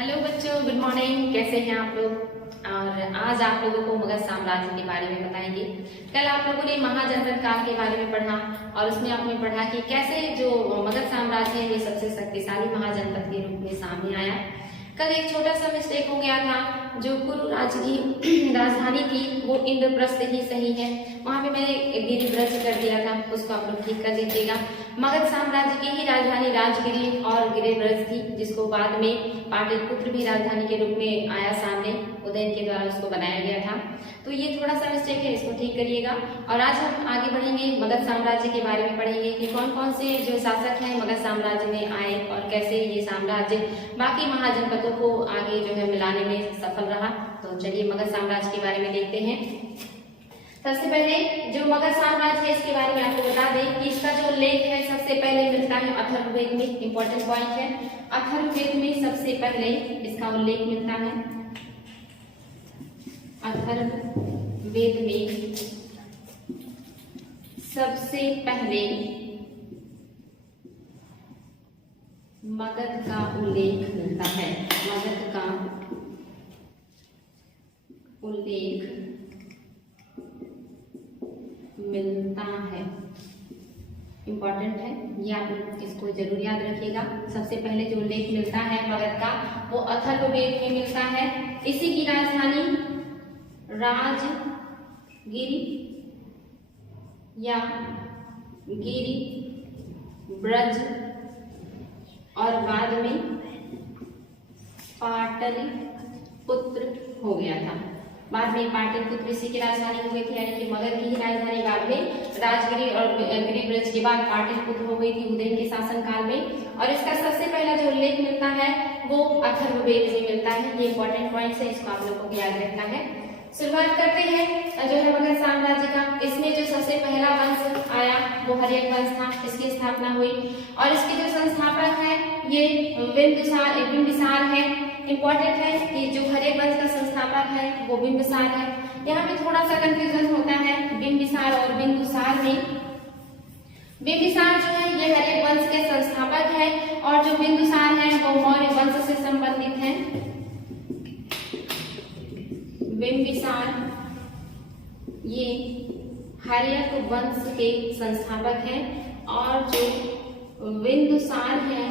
Hello बच्चों, good morning. कैसे हैं आप लोग? और आज आप लोगों को मगध साम्राज्य के बारे में बताएंगे। कल आप लोगों ने महाजनपद काल के बारे में पढ़ा और उसमें आपने पढ़ा कि कैसे जो मगध साम्राज्य है ये सबसे शक्तिशाली महाजनपद के रूप में सामने आया। कल एक छोटा सा मिस्टेक हो गया था। जो कुरु राज्य की राजधानी थी वो इंद्रप्रस्थ ही सही है, वहां पे मैंने गिरिब्रज कर दिया था, उसको आप लोग ठीक कर दीजिएगा। मगध साम्राज्य की ही राजधानी राजगिरी और गिरिब्रज थी, जिसको बाद में पाटलिपुत्र भी राजधानी के रूप में आया सामने, उदयन के द्वारा उसको बनाया गया था। तो ये थोड़ा सा मिस्टेक है, इसको ठीक करिएगा। और आज हम आगे बढ़ेंगे, मगध साम्राज्य के बारे में पढ़ेंगे कि कौन कौन से जो शासक हैं मगध साम्राज्य में आए और कैसे ये साम्राज्य बाकी महाजनपदों को आगे जो है मिलाने में सफल रहा। तो चलिए मगध साम्राज्य के बारे में देखते हैं। सबसे पहले जो मगध साम्राज्य है इसके बारे में आपको बता दें कि इसका जो उल्लेख है सबसे पहले मिलता है अथर्ववेद में। इंपॉर्टेंट पॉइंट है, अथर्ववेद में सबसे पहले इसका उल्लेख मिलता है। अथर्ववेद में सबसे पहले मगध का उल्लेख मिलता है। मगध का उल्लेख मिलता है, इंपॉर्टेंट है, ये आप इसको जरूर याद रखिएगा। सबसे पहले जो उल्लेख मिलता है मगध का वो अथर्ववेद में मिलता है। इसी की राजधानी राजगिरी या गिरी ब्रज और बाद में पाटलिपुत्र हो गया था। बाद में पाटलिपुत्र इसी की राजधानी हो गई थी, यानी कि मगध की ही राजधानी बाद में राजगिरी और गिरिब्रज के बाद पाटलिपुत्र हो गई थी उदयन के शासन काल में। और इसका सबसे पहला जो उल्लेख मिलता है वो अथर्ववेद में मिलता है। ये इंपॉर्टेंट पॉइंट है, इसको आप लोगों को याद रखना है। शुरुआत करते हैं जो है मगध साम्राज्य का। इसमें जो सबसे पहला वंश आया वो हर्यक वंश था, इसकी स्थापना हुई और इसके जो संस्थापक है ये बिंबिसार है। इंपॉर्टेंट है कि जो हर्यक वंश का संस्थापक है वो बिंबिसार है। यहाँ पे थोड़ा सा कंफ्यूजन होता है बिंबिसार और बिंदुसार में। बिंबिसार जो है ये हर्यक वंश के संस्थापक है और जो बिंदुसार है वो मौर्य वंश से संबंधित है। बिंबिसार ये हर्यक वंश के संस्थापक हैं और जो बिंदुसार है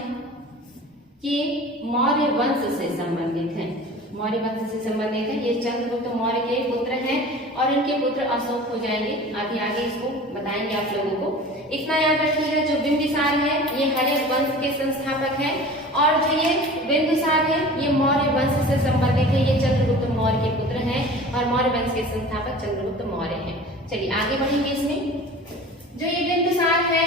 ये मौर्य वंश से संबंधित हैं। मौर्य वंश से संबंधित है। ये चंद्रगुप्त मौर्य के पुत्र हैं और इनके पुत्र अशोक हो जाएंगे। आगे आगे इसको बताएंगे आप लोगों को। इतना याद रखिएगा, जो बिंबिसार है ये हर्यक वंश के संस्थापक हैं और जो ये बिंदुसार है ये मौर्य वंश से संबंधित है। ये चंद्रगुप्त मौर्य के पुत्र हैं और मौर्य वंश के संस्थापक चंद्रगुप्त मौर्य हैं। चलिए आगे बढ़ेंगे। इसमें जो ये बिंदुसार है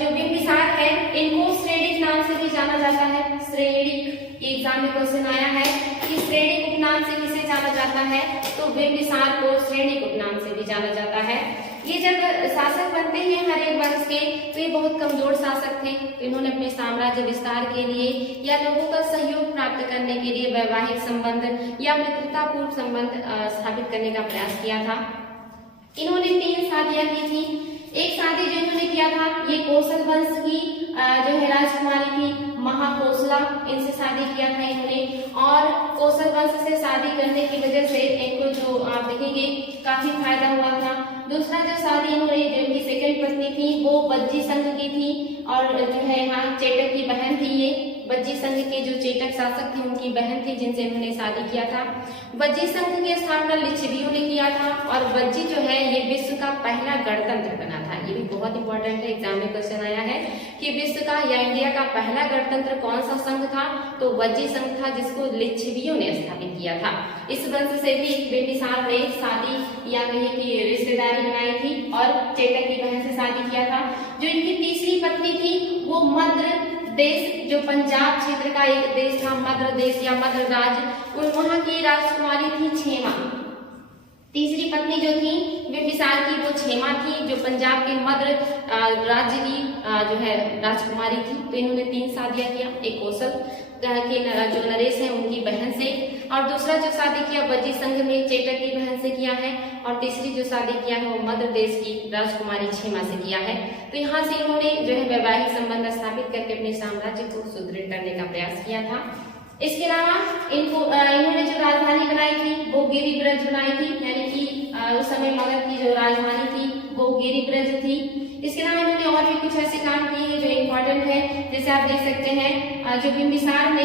जो बिंबिसार है इनको श्रेणिक नाम से भी जाना जाता है। श्रेणिक एग्जाम में क्वेश्चन आया है कि श्रेणिक उपनाम से किसे जाना जाता है, तो बिंबिसार को श्रेणिक उपनाम से भी जाना जाता है। ये जब शासक बनते हैं हर्यक वंश के तो ये बहुत कमजोर शासक थे। तो इन्होंने अपने साम्राज्य विस्तार के लिए या लोगों का सहयोग प्राप्त करने के लिए वैवाहिक संबंध या मित्रतापूर्ण संबंध स्थापित करने का प्रयास किया था। इन्होंने 3 शादियां की थी। एक शादी जो इन्होंने किया था ये कौशल वंश की जो है राजकुमारी थी महाकोसला, इनसे शादी किया था इन्होंने। और कौशल वंश से शादी करने की वजह से इनको जो आप देखेंगे काफी फायदा हुआ था। दूसरा जो शादी इन्होंने जो इनकी सेकंड पत्नी थी वो बज्जी संघ की थी और जो है यहाँ चेटक की बहन थी। ये बज्जी संघ के जो चेटक शासक थे उनकी बहन थी जिनसे इन्होंने शादी किया था। बज्जी संघ की स्थापना लिच्छवियों ने किया था और बज्जी जो है ये विश्व का पहला गणतंत्र बना था। ये भी बहुत इंपॉर्टेंट है, एग्जाम में क्वेश्चन आया है कि विश्व का या इंडिया का पहला गणतंत्र कौन सा संघ था, तो बज्जी संघ था जिसको लिच्छवियों ने स्थापित किया था। इस वंश से भी बिंबिसार ने शादी या कहिए कि रिश्तेदारी बनाई थी और चेतक की बहन से शादी किया था। जो इनकी तीसरी पत्नी थी वो मद्र देश, जो पंजाब क्षेत्र का एक देश था मद्र देश या मद्र राज, वहां की राजकुमारी थी क्षेमा। तीसरी पत्नी जो थी बिंबिसार की वो क्षेमा थी जो पंजाब के मद्र राज्य की जो है राजकुमारी थी। तो इन्होंने 3 शादियां किया। एक कौशल के जो नरेश है उनकी बहन से, और दूसरा जो शादी किया बज्जी संघ में चेटक की बहन से किया है, और तीसरी जो शादी किया है वो मध्य देश की राजकुमारी क्षेमा से किया है। तो यहाँ से इन्होंने जो है वैवाहिक संबंध स्थापित करके अपने साम्राज्य को सुदृढ़ करने का प्रयास किया था। इसके अलावा इन्होंने जो राजधानी बनाई थी वो गिरिब्रज बनाई थी, यानी कि उस समय मगध की जो राजधानी थी वो गिरिब्रज थी। इसके अलावा इन्होंने और भी कुछ ऐसे काम किए हैं जो इम्पोर्टेंट है, जैसे आप देख सकते हैं जो बिंबिसार ने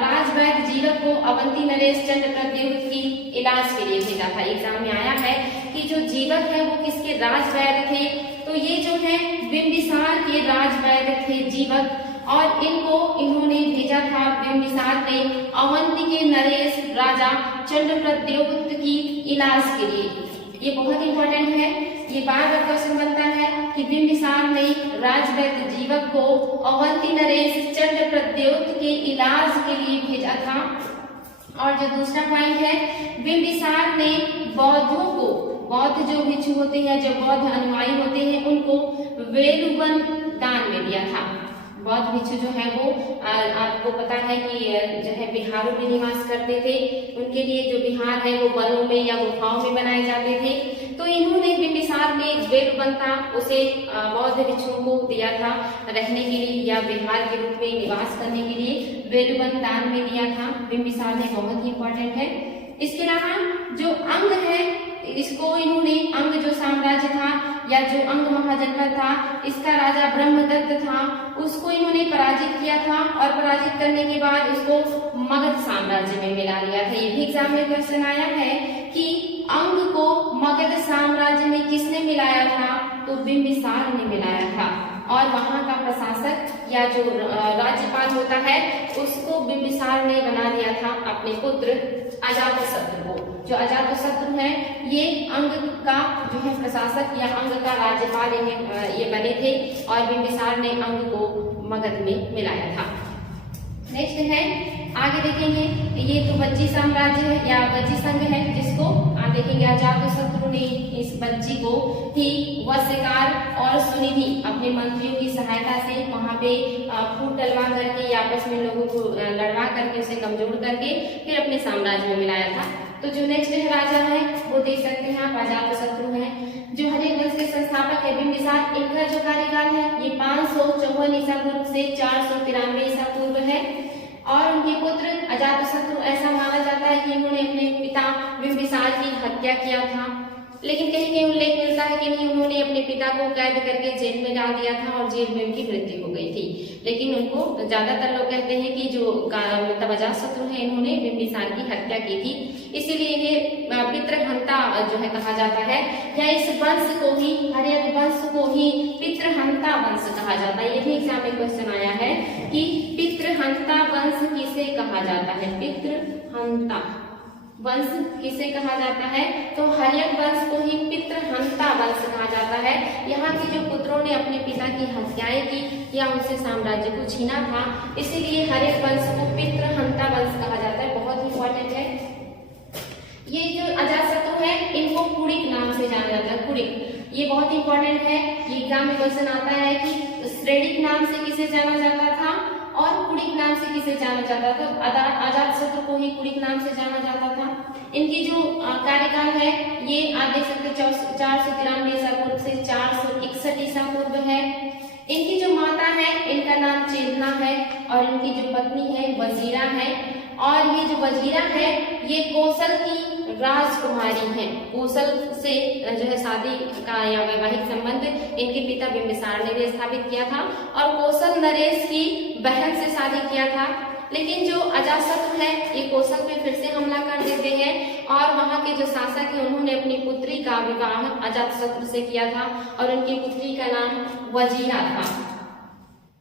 राजवैद्य जीवक को अवंती नरेश चंद्र प्रद्युम्न की इलाज के लिए भेजा था। एग्जाम में आया है कि जो जीवक है वो किसके राजवैद्य थे, तो ये जो है बिंबिसार के राजवैद्य थे जीवक, और इन्होंने भेजा था बिंबिसार ने अवंती के नरेश राजा चंद्र प्रद्युम्न की इलाज के लिए। ये बहुत इंपॉर्टेंट है, ये बार बार क्वेश्चन बनता है कि बिंबिसार ने राजवैद्य जीवक को अवंती नरेश चंद्र प्रद्युम्न के इलाज के लिए भेजा था। और जो दूसरा पॉइंट है, बिंबिसार ने बौद्धों को, बौद्ध जो भिक्षु होते हैं, जो बौद्ध अनुयायी होते हैं, उनको वेलुवन दान में दिया था। बौद्ध भिक्षु जो है वो आपको पता है कि जो है बिहारों में निवास करते थे, उनके लिए जो बिहार है वो वनों में या गुफाओं में बनाए जाते थे, तो इन्होंने बिंबिसार ने वेलुवन था उसे बौद्ध भिक्षुओं को दिया था रहने के लिए या बिहार के रूप में निवास करने के लिए वेलुवन दान में दिया था बिंबिसार ने, बहुत ही इंपॉर्टेंट है। इसके अलावा जो अंग है, इसको इन्होंने अंग जो साम्राज्य था या जो अंग महाजनपद था, इसका राजा ब्रह्मदत्त था, उसको इन्होंने पराजित किया था और पराजित करने के बाद उसको मगध साम्राज्य में मिला लिया था। ये भी एग्जाम में क्वेश्चन आया है कि अंग को मगध साम्राज्य में किसने मिलाया था, तो बिंबिसार ने मिलाया था। और वहां का प्रशासक या जो राज्यपाल होता है उसको बिंबिसार ने बना दिया था अपने पुत्र अजातशत्रु को। जो अजातशत्रु है ये अंग का जो है प्रशासक या अंग का राज्यपाल ये बने थे और बिंबिसार ने अंग को मगध में मिलाया था। नेक्स्ट है, आगे देखेंगे, ये तो बज्जी साम्राज्य है या बज्जी संघ है, जिसको आप देखेंगे अजातशत्रु ने इस बज्जी को ही वश्यकार और सुनिधि अपने मंत्रियों की सहायता से वहां पे फूट डलवा करके या आपस में लोगों को लड़वा करके उसे कमजोर करके फिर अपने साम्राज्य में मिलाया था। तो जो नेक्स्ट राजा है वो देख सकते हैं आप, अजातशत्रु है, जो हर्यक वंश के संस्थापक है बिंबिसार। इनका जो कार्यकाल है ये 554 ईसा पूर्व से 493 ईसा पूर्व है। और उनके पुत्र अजातशत्रु, ऐसा माना जाता है कि इन्होंने अपने पिता बिंबिसार की हत्या किया था, लेकिन कहीं कहीं उल्लेख मिलता है कि नहीं, उन्होंने अपने पिता को कैद करके जेल में डाल दिया था और जेल में उनकी मृत्यु हो गई थी। लेकिन उनको ज्यादातर लोग कहते हैं कि जो मतलब अजातशत्रु है इन्होंने बिंबिसार की हत्या की थी, इसीलिए इन्हें पितृहंता जो है कहा जाता है, या इस वंश को ही, हर्यक वंश को ही पितृहंता वंश कहा जाता है। ये भी एग्जाम में क्वेश्चन आया है कि पितृहंता वंश किसे कहा जाता है, पितृहंता वंश किसे कहा जाता है, तो हर्यक वंश को ही पितृहंता वंश कहा जाता है। यहाँ के जो पुत्रों ने अपने पिता की हत्याएं की या उनसे साम्राज्य को छीना था, इसीलिए हर्यक वंश को पितृहंता वंश कहा जाता है, बहुत इंपॉर्टेंट है। ये जो अजातशत्रु है इनको कुड़िक नाम से जाना जाता है, कुड़िक, ये बहुत इंपॉर्टेंट है। ये एग्जाम में क्वेश्चन आता है कि श्रेणिक नाम से किसे जाना जाता था और कुड़िक नाम से किसे जाना जाता था। अजातशत्रु को ही कुड़िक नाम से जाना जाता था। इनकी जो कार्यकाल है ये आप देख सकते 493 ईसा पूर्व से 461 ईसा पूर्व है। इनकी जो माता है इनका नाम चेतना है और इनकी जो पत्नी है वजीरा है, और ये जो वजीरा है ये कौशल की राजकुमारी है। कौशल से जो है शादी का या वैवाहिक संबंध इनके पिता बिंबिसार ने भी स्थापित किया था और कौशल नरेश की बहन से शादी किया था। लेकिन जो अजातशत्रु है ये कौशल पे फिर से हमला कर देते हैं और वहां के जो शासक है उन्होंने अपनी पुत्री का विवाह अजातशत्रु से किया था और उनकी पुत्री का नाम वजीरा था।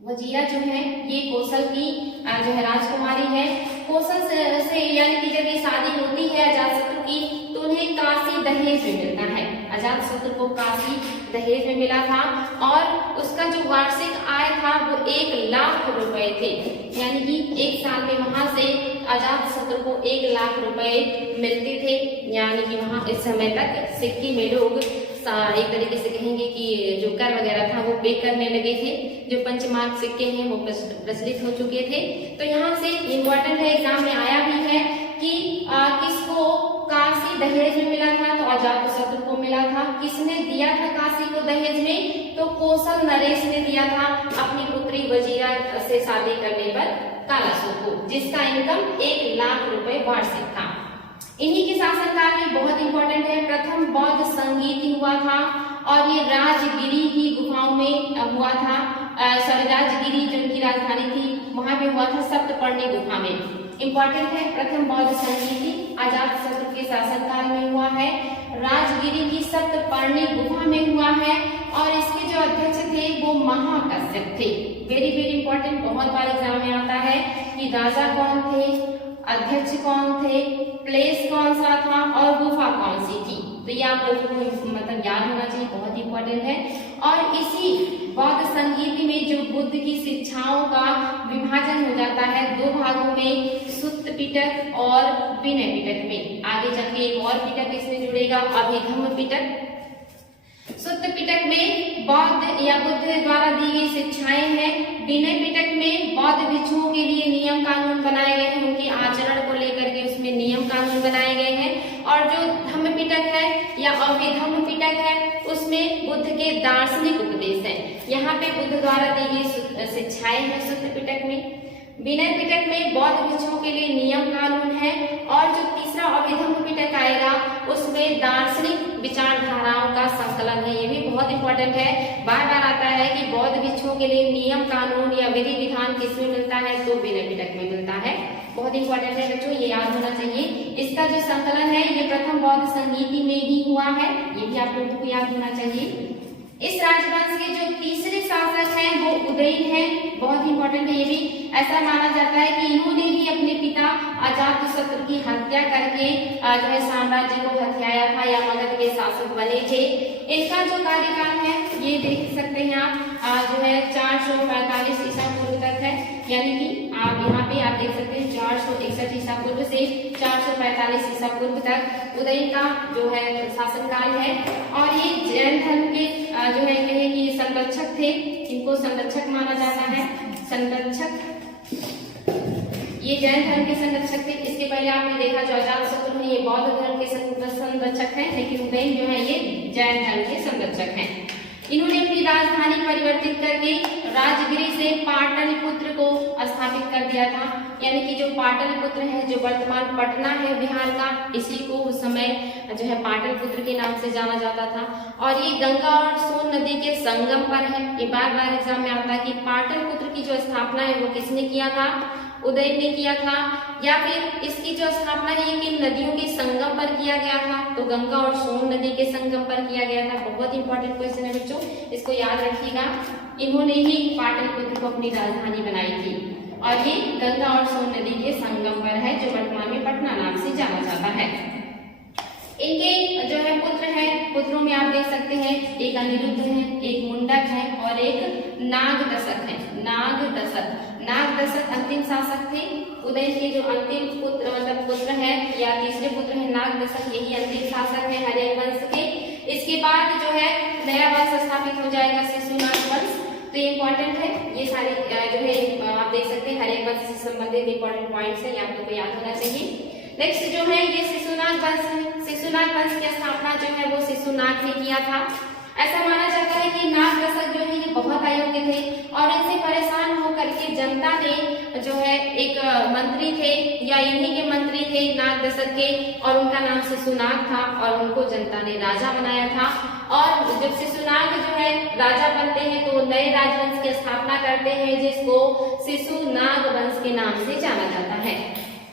वजीरा जो है ये कौशल की जो है राजकुमारी है। कौशल से यानी कि जब ये शादी होती है अजातशत्रु की तो उन्हें काशी दहेज में मिलता है। अजातशत्रु को काशी दहेज में मिला था और उसका जो वार्षिक आय था वो 1 लाख रुपए थे, यानी कि एक साल में वहां से अजातशत्रु को 1 लाख रुपए मिलते थे। यानी कि वहां इस समय तक सिक्के में लोग एक तरीके से कहेंगे कि जो कर वगैरह था वो पे करने लगे थे। जो पंचमार्क सिक्के हैं वो प्रचलित हो चुके थे। तो यहाँ से इम्पोर्टेंट है, एग्जाम में आया भी है कि किसको काशी दहेज में मिला था, तो अजातशत्रु को मिला था। किसने दिया था काशी को दहेज में? तो कौशल नरेश ने दिया था अपनी पुत्री वजीरा से शादी करने पर कालासुर को, जिसका इनकम 1 लाख रुपए वार्षिक था। इन्हीं के शासनकाल में बहुत इंपॉर्टेंट है, प्रथम बौद्ध संगीत हुआ था और ये राजगिरी की गुफाओं में हुआ था। राजगिरी जो उनकी राजधानी थी वहां पे हुआ था, सप्तपर्णी गुफा में। इंपॉर्टेंट है, प्रथम बौद्ध संगीति अजातशत्रु के शासनकाल में हुआ है, राजगिरी की सप्तपर्णी गुफा में हुआ है और इसके जो अध्यक्ष थे वो महाकश्यप थे। वेरी वेरी इंपॉर्टेंट, बहुत बार एग्जाम में आता है कि राजा कौन थे, अध्यक्ष कौन थे, प्लेस कौन सा था और गुफा कौन सी थी। तो ये आप लोगों को मतलब याद होना चाहिए, बहुत इंपॉर्टेंट है। और इसी बौद्ध संगीति में जो बुद्ध की शिक्षाओं का विभाजन हो जाता है 2 भागों में, सुत्त पिटक और विनय पिटक में। आगे चल के एक और पिटक इसमें जुड़ेगा, अभिधम्म पिटक। सुत्त पिटक में बौद्ध या बुद्ध द्वारा दी गई शिक्षाएं हैं। विनय पिटक में बौद्ध भिक्षुओं के लिए नियम कानून बनाए गए हैं, उनके आचरण को लेकर के उसमें नियम कानून बनाए गए हैं। और जो धम्म पिटक है या अभिधम्म पिटक है उसमें बुद्ध के दार्शनिक उपदेश है। यहाँ पे बुद्ध द्वारा दी गई शिक्षाएं हैं सुत्त पिटक में। विनय पिटक में बौद्ध भिक्षुओं के लिए नियम कानून है और जो तीसरा अभिधम्म पिटक आएगा उसमें दार्शनिक विचारधाराओं का संकलन है। ये भी बहुत इंपॉर्टेंट है, बार बार आता है कि बौद्ध भिक्षुओं के लिए नियम कानून या विधि विधान किसमें मिलता है? तो विनय पिटक में मिलता है। बहुत इंपॉर्टेंट है बच्चों, ये याद होना चाहिए। इसका जो संकलन है ये प्रथम बौद्ध संगीति में ही हुआ है, ये भी आप लोगों को याद होना चाहिए। इस राजवंश के जो तीसरे शासक हैं वो उदयन है, बहुत इंपॉर्टेंट है। ये भी ऐसा माना जाता है कि इन्होंने ही अपने पिता अजातशत्रु की हत्या करके जो है साम्राज्य को हथियाया था या मगध के शासक बने थे। इनका जो कार्यकाल है ये देख सकते हैं आप, जो है 445 ईसा पूर्व तक है, यानी कि आप यहाँ पे आप देख सकते हैं 461 ईसा पूर्व से 445 ईसा पूर्व तक उदयन का जो है शासनकाल है। और ये जैन धर्म के जो है कहे कि संरक्षक थे, इनको संरक्षक माना जाता है। संरक्षक, ये जैन धर्म के संरक्षक थे। इसके पहले आपने देखा जो अजातशत्रु है ये बौद्ध धर्म के संरक्षक हैं, लेकिन उदयन जो है ये जैन धर्म के संरक्षक हैं। इन्होंने अपनी राजधानी परिवर्तित करके राजगिरी से पाटलिपुत्र को स्थापित कर दिया था, यानी कि जो पाटलिपुत्र है जो वर्तमान पटना है बिहार का, इसी को उस समय जो है पाटलिपुत्र के नाम से जाना जाता था। और ये गंगा और सोन नदी के संगम पर है। ये बार बार एग्जाम में आता है कि पाटलिपुत्र की जो स्थापना है वो किसने किया था? उदयन ने किया था, या फिर इसकी जो स्थापना है किन नदियों के संगम पर किया गया था? तो गंगा और सोन नदी के संगम पर किया गया था। बहुत इंपॉर्टेंट क्वेश्चन है बच्चों, इसको याद रखिएगा। इन्होंने ही पाटलिपुत्र को अपनी राजधानी बनाई थी और ये गंगा और सोन नदी के संगम पर है जो वर्तमान में पटना नाम से जाना जाता है। इनके जो है पुत्र हैं, पुत्रों में आप देख सकते हैं एक अनिरुद्ध है, एक मुंडक है और एक नागदशक है। नागदशक अंतिम शासक थे। उदयन के जो अंतिम पुत्र मतलब पुत्र है या तीसरे पुत्र है नागदशक, यही अंतिम शासक है हर्यक वंश के। इसके बाद जो है नया वंश स्थापित हो जाएगा शिशुनाग वंश। तो ये इंपॉर्टेंट है, ये सारे जो है आप देख सकते हैं हर्यक वंश से संबंधित इंपॉर्टेंट पॉइंट्स है, ये आप लोगों को याद होना चाहिए। नेक्स्ट जो है ये शिशुनाग वंश है। शिशुनाग वंश की स्थापना जो है वो शिशुनाग ने किया था। ऐसा माना जाता है कि नागदशक जो है ये बहुत अयोग्य थे और इनसे परेशान होकर के जनता ने जो है एक मंत्री थे या इन्हीं के मंत्री थे नागदशक के, और उनका नाम शिशुनाग था और उनको जनता ने राजा बनाया था। और जब शिशुनाग जो है राजा बनते हैं तो नए राजवंश की स्थापना करते हैं जिसको शिशुनाग वंश के नाम से जाना जाता है।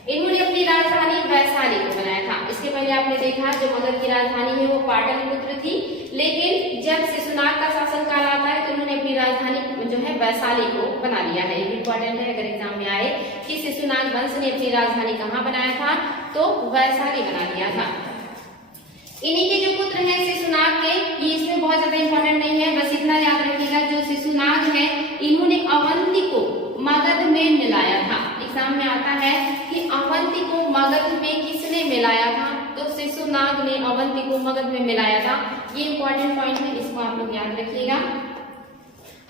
इन्होंने अपनी राजधानी वैशाली को बनाया था। इसके पहले आपने देखा जो मगध की राजधानी है वो पाटलिपुत्र थी, लेकिन जब शिशुनाग का शासनकाल आता है तो उन्होंने अपनी राजधानी जो है वैशाली को बना लिया है। ये इंपॉर्टेंट है, अगर एग्जाम में आए कि शिशुनाग वंश ने अपनी राजधानी कहाँ बनाया था, तो वैशाली बना लिया था। इन्हीं के जो पुत्र हैं शिशुनाग के, ये इसमें बहुत ज्यादा इंपॉर्टेंट नहीं है, बस इतना याद रखिएगा जो शिशुनाग है इन्होंने अवंती को मगध में मिलाया था। एग्जाम में आता है कि अवंती को मगध में किसने मिलाया था, तो शिशुनाग ने अवंती को मगध में मिलाया था। ये इंपॉर्टेंट पॉइंट है, इसको आप लोग याद रखिएगा।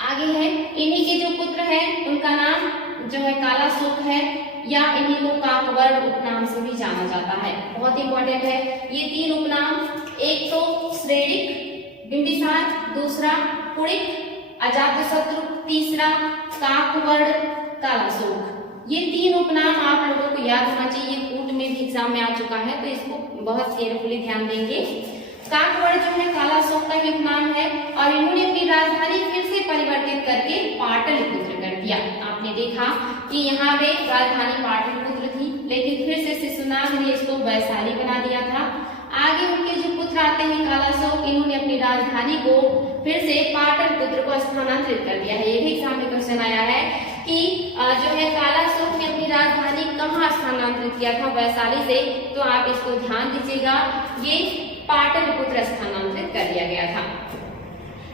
आगे है इन्हीं के जो पुत्र हैं उनका नाम जो है कालासुर है, या इन्हीं को काकवर्ण उपनाम से भी जाना जाता है। बहुत इंपॉर्टेंट है ये 3 उपनाम, एक तो श्रेणिक बिंबिसार, दूसरा कुणिक अजातशत्रु, तीसरा काकवर्ण कालाशोक। ये 3 उपनाम आप लोगों को याद होना चाहिए, कूट में भी एग्जाम में आ चुका है, तो इसको बहुत केयरफुली ध्यान देंगे। काकवर्ण जो है कालाशोक का ही उपनाम है और इन्होंने अपनी राजधानी फिर से परिवर्तित करके पाटलिपुत्र कर दिया। आपने देखा कि यहाँ पे राजधानी पाटलिपुत्र थी, लेकिन फिर से शिशुनाग ने इसको वैशाली बना दिया था। आगे उनके जो पुत्र आते हैं कालाशोक, इन्होंने अपनी राजधानी को फिर से पाटलिपुत्र को स्थानांतरित कर दिया है। ये भी एग्जाम में क्वेश्चन आया है कि जो है कालाशोक ने अपनी राजधानी कहाँ स्थानांतरित किया था, वैशाली से, तो आप इसको ध्यान दीजिएगा, ये पाटलिपुत्र स्थानांतरित कर दिया गया था।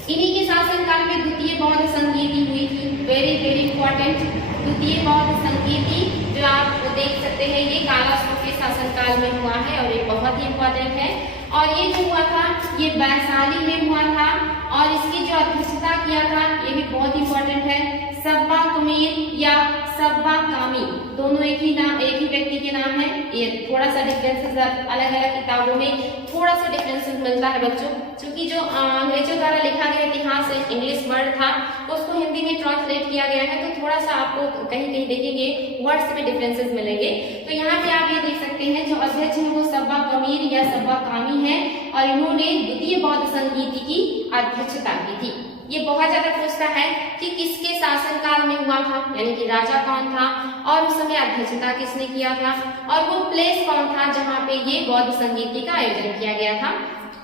इन्हीं के शासनकाल में द्वितीय बौद्ध संगीति हुई थी। वेरी वेरी इंपॉर्टेंट, द्वितीय बौद्ध संगीति जो आप देख सकते हैं ये कालाशोक के शासनकाल में हुआ है और ये बहुत ही इंपॉर्टेंट है। और ये जो हुआ था ये वैशाली में हुआ था और इसकी जो अध्यक्षता किया था ये भी बहुत इंपॉर्टेंट है, सब्बा कुमीर या सब्बा कामी, दोनों एक ही व्यक्ति के नाम है। ये थोड़ा सा डिफरेंसेस अलग अलग किताबों में थोड़ा सा डिफरेंसेस मिलता है बच्चों, क्योंकि जो अंग्रेजों द्वारा लिखा गया इतिहास इंग्लिश वर्ड था उसको हिंदी में ट्रांसलेट किया गया है, तो थोड़ा सा आपको कहीं कहीं देखेंगे वर्ड्स में डिफरेंसेस मिलेंगे। तो यहाँ पे आप ये देख सकते हैं जो अध्यक्ष है वो सब्बा कमीर या सब्बा कामी है और इन्होंने द्वितीय बौद्ध संगीति की अध्यक्षता की थी। ये बहुत ज्यादा पूछता है कि किसके शासनकाल में हुआ था, यानी कि राजा कौन था और उस समय अध्यक्षता किसने किया था और वो प्लेस कौन था जहाँ पे ये बौद्ध संगीति का आयोजन किया गया था।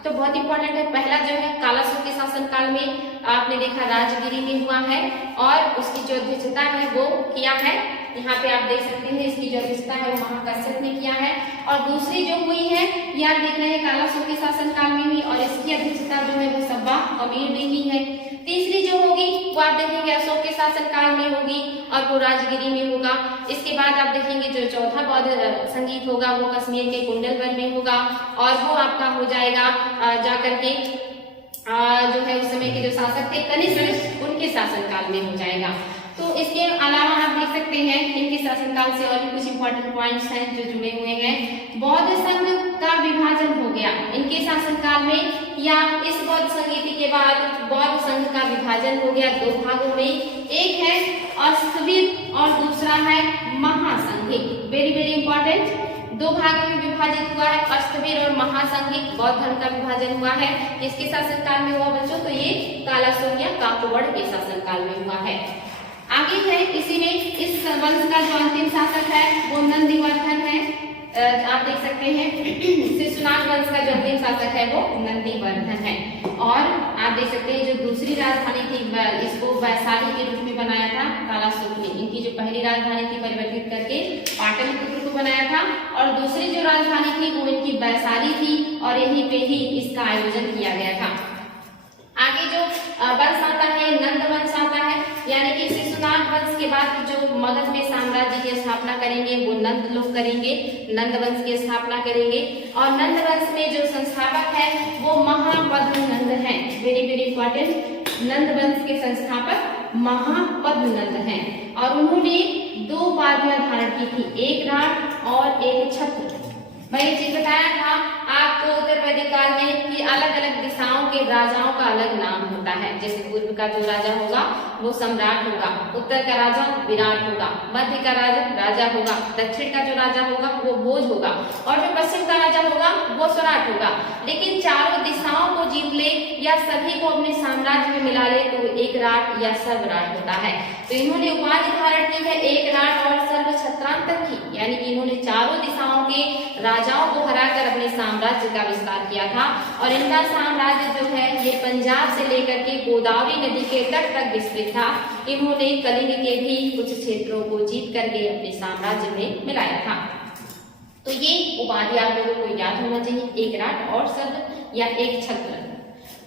तो बहुत इंपॉर्टेंट है। पहला जो है कालाशोक के शासनकाल में आपने देखा राजगिरी में हुआ है और उसकी जो अध्यक्षता है वो किया है, यहाँ पे आप देख सकते हैं इसकी जो अध्यक्षता है वो महाकश्यप ने किया है। और दूसरी जो हुई है ये आप देख रहे हैं कालाशोक के शासनकाल में हुई और इसकी अध्यक्षता जो है वो सब्बा कमीर ने की है। तीसरी जो होगी वो आप देखेंगे अशोक के शासनकाल में होगी और वो राजगिरी में होगा। इसके बाद आप देखेंगे जो चौथा बौद्ध संगीत होगा वो कश्मीर के कुंडलवन में होगा और वो आपका हो जाएगा जाकर के जो है उस समय के जो शासक थे कनिष्क उनके शासनकाल में हो जाएगा। तो इसके अलावा आप देख सकते हैं इनके शासनकाल से और भी कुछ इंपॉर्टेंट पॉइंट्स हैं जो जुड़े हुए हैं। बौद्ध संघ का विभाजन हो गया इनके शासनकाल में, या इस बौद्ध संगीति के बाद बौद्ध संघ का विभाजन हो गया 2 भागों में, एक है अस्थविर और दूसरा है महासंघिक। वेरी वेरी इंपॉर्टेंट, 2 भागों में विभाजित हुआ है, अस्थविर और महासंघिक बौद्ध धर्म का विभाजन हुआ है। किसके शासनकाल में हुआ बच्चों, तो ये कालाशोक या काकवर्ण के शासनकाल में हुआ है। आगे है इसी में इस वंश का जो अंतिम शासक है वो नंदीवर्धन है। आप देख सकते हैं शिशुनाग वंश का जो अंतिम शासक है वो नंदीवर्धन है। और आप देख सकते हैं जो दूसरी राजधानी थी इसको वैशाली के रूप में बनाया था कालाशोक ने। इनकी जो पहली राजधानी थी परिवर्तित करके पाटलिपुत्र को बनाया था और दूसरी जो राजधानी थी वो इनकी वैशाली थी और यहीं पे ही इसका आयोजन किया गया था। आगे जो वंश आता है नंद वंश आता है, यानी कि शिशुनाग वंश के बाद जो मगध में साम्राज्य की स्थापना करेंगे वो नंद लोग करेंगे, नंद वंश की स्थापना करेंगे। और नंद वंश में जो संस्थापक है वो महापद्मनंद है। वेरी वेरी इंपॉर्टेंट, नंद वंश के संस्थापक महापद्मनंद हैं और उन्होंने 2 उपाधियां धारण की थी, एक राट और एक छत्र। मैं ये चीज बताया था आपको उत्तर वैदिक काल में कि अलग अलग दिशाओं के राजाओं का अलग नाम होता है। जैसे पूर्व का जो राजा होगा वो सम्राट होगा, उत्तर का राजा विराट होगा, मध्य का राजा होगा, दक्षिण का जो राजा होगा वो भोज होगा और जो पश्चिम का राजा होगा वो स्वराट होगा। लेकिन चारों दिशाओं को जीत ले या सभी को अपने साम्राज्य में मिला ले तो एक राट या सर्वराट होता है। तो इन्होंने उपाधि धारण की है एक राट और सर्व छत्रांतक की, यानी कि इन्होंने चारों दिशाओं के राजाओं को हराकर अपने साम्राज्य का विस्तार किया था। और इनका साम्राज्य जो है ये पंजाब से लेकर के गोदावरी नदी के तट तक विस्तृत था। इन्होंने कलिंग के भी कुछ क्षेत्रों को जीत करके अपने साम्राज्य में मिलाया था। तो ये उपाधि आप लोगों को याद होना चाहिए, एक राट और सर्व या एक छत्र।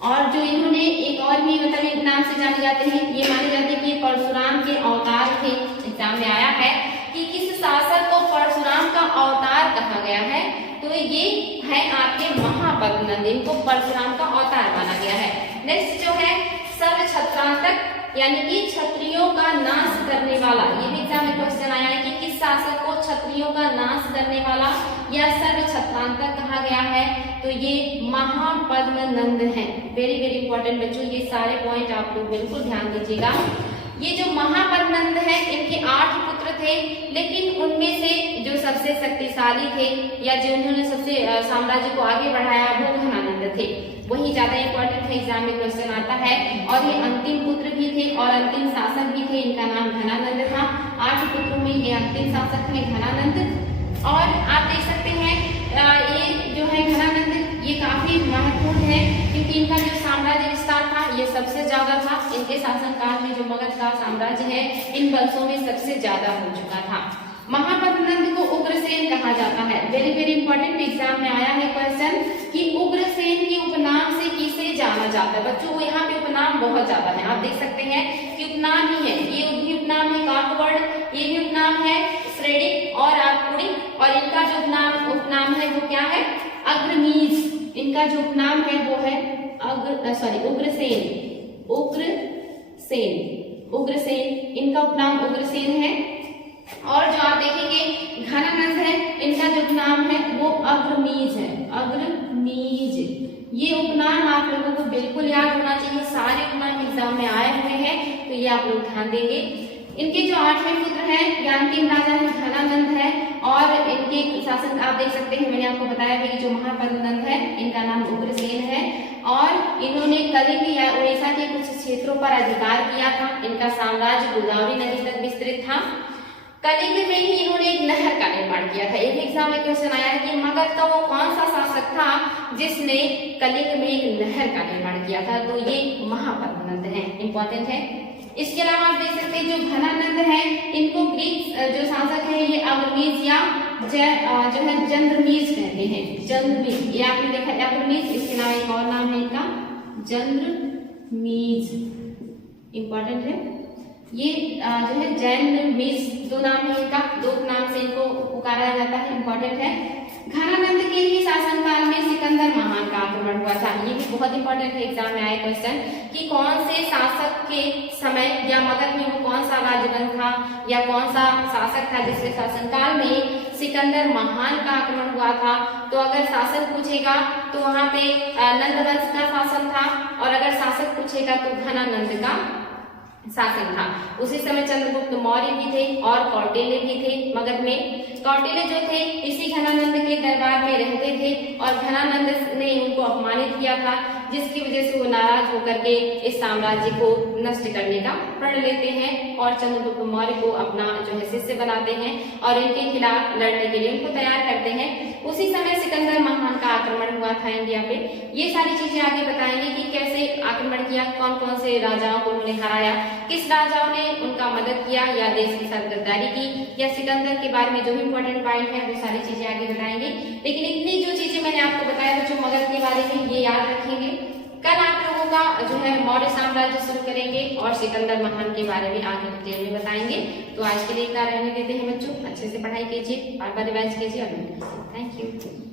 और जो इन्होंने एक और भी मतलब एक नाम से जाने जाते हैं, ये माने जाते हैं कि परशुराम के अवतार थे। एग्जाम में आया है कि किस शासक को परशुराम का अवतार कहा गया है, तो ये है आपके महापद्मनंद, इनको परशुराम का अवतार माना गया है। नेक्स्ट जो है सर्व छत्रांतक यानी कि क्षत्रियों का नाश करने वाला, ये भी एग्जाम में क्वेश्चन आया है कि किस शासक को क्षत्रियों का नाश करने वाला या सर्व क्षत्रांतक कहा गया है, तो ये महापद्मनंद है। वेरी वेरी इंपॉर्टेंट बच्चों, ये सारे पॉइंट आप लोग बिल्कुल ध्यान दीजिएगा। ये जो महापद्मनंद है, इनके 8 पुत्र थे, लेकिन उनमें से जो सबसे शक्तिशाली थे या जिन्होंने सबसे साम्राज्य को आगे बढ़ाया वो घनानंद थे, वही ज्यादा इंपॉर्टेंट है, एग्जाम में क्वेश्चन आता है। और ये अंतिम पुत्र भी थे और अंतिम शासक भी थे, इनका नाम घनानंद था। 8 पुत्रों में ये अंतिम शासक थे घनानंद। और आप देख सकते हैं ये जो है घनानंद, ये काफी महत्वपूर्ण है क्योंकि इनका जो साम्राज्य विस्तार था ये सबसे ज्यादा था। इनके शासनकाल में जो मगध का साम्राज्य है इन वंशों में सबसे ज्यादा हो चुका था। महापद्मनंद को उग्रसेन कहा जाता है। वेरी वेरी इंपॉर्टेंट, एग्जाम में आया है क्वेश्चन कि उग्रसेन के उपनाम से किसे जाना जाता है। बच्चों यहाँ पे उपनाम बहुत ज्यादा है, आप देख सकते हैं कि उपनाम ही है, ये भी उपनाम है काकवर्ण, ये भी उपनाम है श्रेणिक और आकुड़ी, और इनका जो उपनाम है वो क्या है, अग्रमीज। इनका जो उपनाम है वो है उग्रसेन। उग्रसेन इनका उपनाम उग्रसेन है। और जो आप देखेंगे घनानंद है, इनका जो उपनाम है वो अग्रमीज है, अग्रमीज। ये उपनाम आप लोगों को बिल्कुल याद होना चाहिए, सारे उपनाम एग्जाम में आए हुए हैं, तो ये आप लोग ध्यान देंगे। इनके जो 8वें पुत्र हैं या अंतिम राजा है घनानंद है, और इनके शासन आप देख सकते हैं, मैंने आपको बताया कि जो महापद्मनंद है इनका नाम उग्रसेन है, और इन्होंने कलिंग या उड़ीसा के कुछ क्षेत्रों पर अधिकार किया था। इनका साम्राज्य गोदावरी नदी तक विस्तृत था। कलिंग में ही इन्होंने एक नहर का निर्माण किया था। एक एग्जाम में क्वेश्चन आया है कि मगध का वो कौन सा शासक था जिसने कलिंग में एक नहर का निर्माण किया था, तो ये महापद्मनंद है, इंपॉर्टेंट है। इसके अलावा आप देख सकते हैं जो घनानंद है, इनको ग्रीक जो शासक है ये अग्रमीज या जो है जंद्रमीज कहते हैं, जंद्रमीज। ये आपने देखा अग्रमीज, इसके अलावा एक और नाम है इनका जंद्रमीज, इंपॉर्टेंट है। ये जो है जैनमीज, 2 नाम है इनका, 2 नाम से इनको पुकारा जाता है, इंपॉर्टेंट है। घनानंद के ही शासनकाल में सिकंदर महान का आक्रमण हुआ था। ये भी बहुत इंपॉर्टेंट है, एग्जाम में आए क्वेश्चन कि कौन से शासक के समय या मगध में वो कौन सा राजवंश था या कौन सा शासक था जिसके शासनकाल में सिकंदर महान का आक्रमण हुआ था। तो अगर शासक पूछेगा तो वहां पे नंद वंश का शासन था, और अगर शासक पूछेगा तो घनानंद का शासन था। उसी समय चंद्रगुप्त मौर्य भी थे और कौटिल्य भी थे मगध में। कौटिल्य जो थे इसी घनानंद के दरबार में रहते थे, और घनानंद ने उनको अपमानित किया था, जिसकी वजह से वो नाराज होकर के इस साम्राज्य को नष्ट करने का प्रण लेते हैं और चंद्रगुप्त मौर्य को अपना जो है शिष्य बनाते हैं और इनके खिलाफ लड़ने के लिए उनको तैयार करते हैं। उसी समय सिकंदर महान का आक्रमण हुआ था इंडिया पे। ये सारी चीजें आगे बताएंगे कि कैसे आक्रमण किया, कौन कौन से राजाओं को उन्होंने हराया, किस राजाओं ने उनका मदद किया या देश के साथ गद्दारी की, या सिकंदर के बारे में जो भी इंपॉर्टेंट पॉइंट है वो सारी चीजें आगे बताएंगे। लेकिन इतनी जो चीजें मैंने आपको बताया बच्चों मगध के बारे में ये याद रखेंगे। कल आप लोगों का जो है मौर्य साम्राज्य शुरू करेंगे और सिकंदर महान के बारे में आगे डिटेल में बताएंगे। तो आज के लिए इतना रहने देते हैं बच्चों, अच्छे से पढ़ाई कीजिए, बार बार रिवाइज कीजिए और थैंक यू।